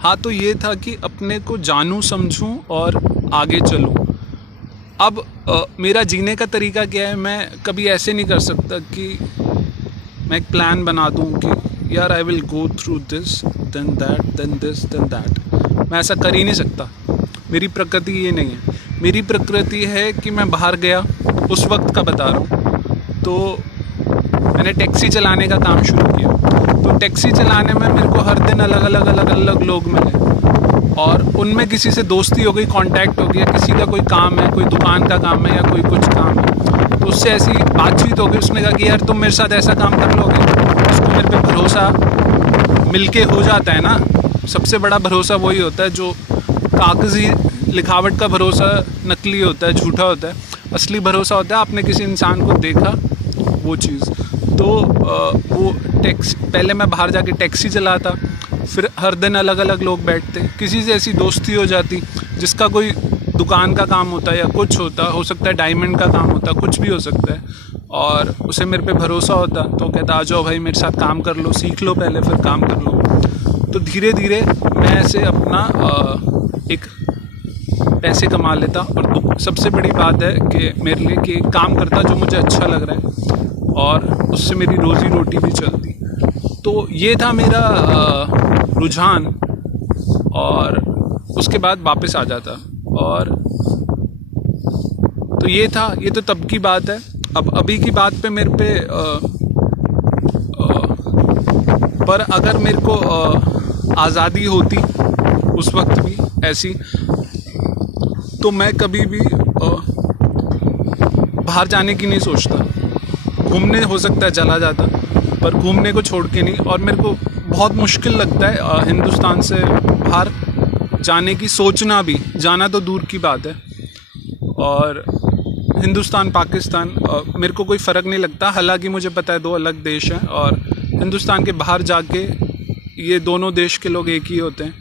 हाँ, तो ये था कि अपने को जानूं समझूं और आगे चलूं। अब मेरा जीने का तरीका क्या है, मैं कभी ऐसे नहीं कर सकता कि मैं एक प्लान बना दूं कि यार I will go through this then that then this then that. मैं ऐसा कर ही नहीं सकता, मेरी प्रकृति ये नहीं है। मेरी प्रकृति है कि मैं बाहर गया, उस वक्त का बता रहा हूँ, तो मैंने टैक्सी चलाने का काम शुरू किया। तो टैक्सी चलाने में मेरे को हर दिन अलग अलग लोग मिले और उनमें किसी से दोस्ती हो गई, कांटेक्ट हो गया, किसी का कोई काम है, कोई दुकान का काम है या कोई कुछ काम है, तो उससे ऐसी बातचीत हो गई। उसने कहा कि यार तुम मेरे साथ ऐसा काम कर लोगे। उसको मेरे पे भरोसा मिलके हो जाता है ना। सबसे बड़ा भरोसा वही होता है जो कागजी लिखावट का भरोसा नकली होता है, झूठा होता है। असली भरोसा होता है आपने किसी इंसान को देखा, वो चीज़। तो वो पहले मैं बाहर जाके टैक्सी चलाता, फिर हर दिन अलग अलग लोग बैठते, किसी से ऐसी दोस्ती हो जाती जिसका कोई दुकान का काम होता है या कुछ होता, हो सकता है डायमंड का काम होता, कुछ भी हो सकता है, और उसे मेरे पे भरोसा होता तो कहता आ जाओ भाई मेरे साथ काम कर लो, सीख लो पहले फिर काम कर लो। तो धीरे धीरे मैं ऐसे अपना एक पैसे कमा लेता। और सबसे बड़ी बात है कि मेरे लिए कि काम करता जो मुझे अच्छा लग रहा है और उससे मेरी रोज़ी रोटी भी चलती। तो ये था मेरा रुझान, और उसके बाद वापस आ जाता। और तो ये था, ये तो तब की बात है। अब अभी की बात पे मेरे पे पर अगर मेरे को आज़ादी होती उस वक्त भी ऐसी, तो मैं कभी भी बाहर जाने की नहीं सोचता। घूमने हो सकता है चला जाता, पर घूमने को छोड़ के नहीं। और मेरे को बहुत मुश्किल लगता है हिंदुस्तान से बाहर जाने की सोचना भी, जाना तो दूर की बात है। और हिंदुस्तान पाकिस्तान मेरे को कोई फ़र्क नहीं लगता, हालांकि मुझे पता है दो अलग देश हैं, और हिंदुस्तान के बाहर जाके ये दोनों देश के लोग एक ही होते हैं।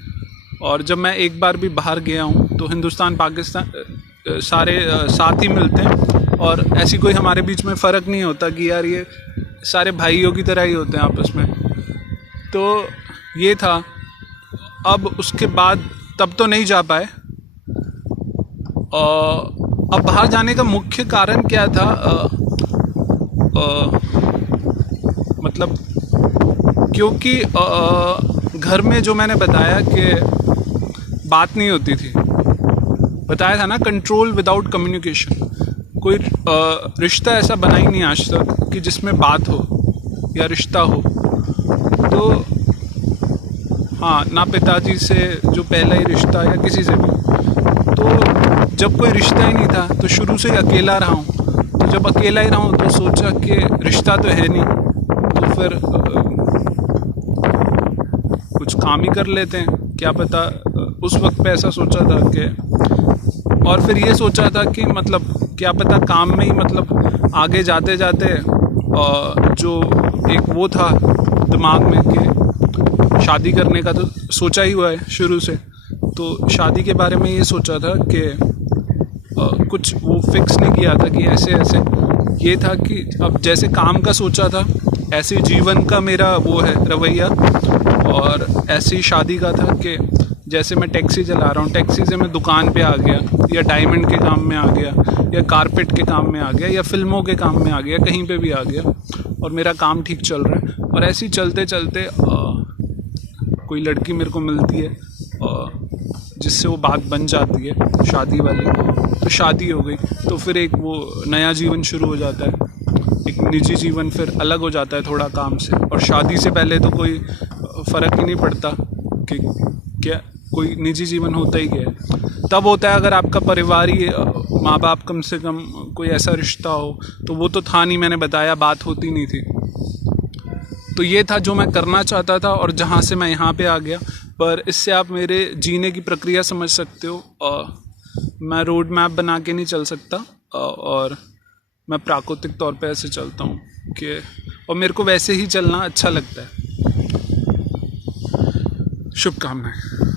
और जब मैं एक बार भी बाहर गया हूँ तो हिंदुस्तान पाकिस्तान सारे साथ ही मिलते हैं, और ऐसी कोई हमारे बीच में फ़र्क नहीं होता कि यार ये सारे भाइयों की तरह ही होते हैं आपस में। तो ये था। अब उसके बाद तब तो नहीं जा पाए। अब बाहर जाने का मुख्य कारण क्या था, मतलब क्योंकि घर में जो मैंने बताया कि बात नहीं होती थी, बताया था ना, कंट्रोल विदाउट कम्युनिकेशन। कोई रिश्ता ऐसा बना ही नहीं आज तक कि जिसमें बात हो या रिश्ता हो। तो हाँ, ना पिताजी से जो पहला ही रिश्ता या किसी से भी। तो जब कोई रिश्ता ही नहीं था तो शुरू से अकेला रहा हूँ। तो जब अकेला ही रहा हूँ तो सोचा कि रिश्ता तो है नहीं, तो फिर कुछ काम ही कर लेते हैं, क्या पता। उस वक्त पे ऐसा सोचा था कि, और फिर ये सोचा था कि मतलब क्या पता काम में ही मतलब आगे जाते जाते जो एक वो था दिमाग में कि शादी करने का, तो सोचा ही हुआ है शुरू से। तो शादी के बारे में ये सोचा था कि कुछ वो फिक्स नहीं किया था कि ऐसे ऐसे। ये था कि अब जैसे काम का सोचा था ऐसे जीवन का मेरा वो है रवैया, और ऐसे ही शादी का था कि जैसे मैं टैक्सी चला रहा हूँ, टैक्सी से मैं दुकान पे आ गया, या डायमंड के काम में आ गया, या कारपेट के काम में आ गया, या फिल्मों के काम में आ गया, कहीं पे भी आ गया, और मेरा काम ठीक चल रहा है। और ऐसे ही चलते चलते कोई लड़की मेरे को मिलती है जिससे वो बात बन जाती है शादी वाली, तो शादी हो गई। तो फिर एक वो नया जीवन शुरू हो जाता है, एक निजी जीवन फिर अलग हो जाता है थोड़ा काम से। और शादी से पहले तो कोई फ़र्क ही नहीं पड़ता कि क्या कोई निजी जीवन होता ही क्या है। तब होता है अगर आपका परिवार ही, माँ बाप कम से कम कोई ऐसा रिश्ता हो, तो वो तो था नहीं, मैंने बताया बात होती नहीं थी। तो ये था जो मैं करना चाहता था और जहाँ से मैं यहाँ पे आ गया। पर इससे आप मेरे जीने की प्रक्रिया समझ सकते हो। मैं रोड मैप बना के नहीं चल सकता, और मैं प्राकृतिक तौर पे ऐसे चलता हूँ कि, और मेरे को वैसे ही चलना अच्छा लगता है। शुभकामनाएं।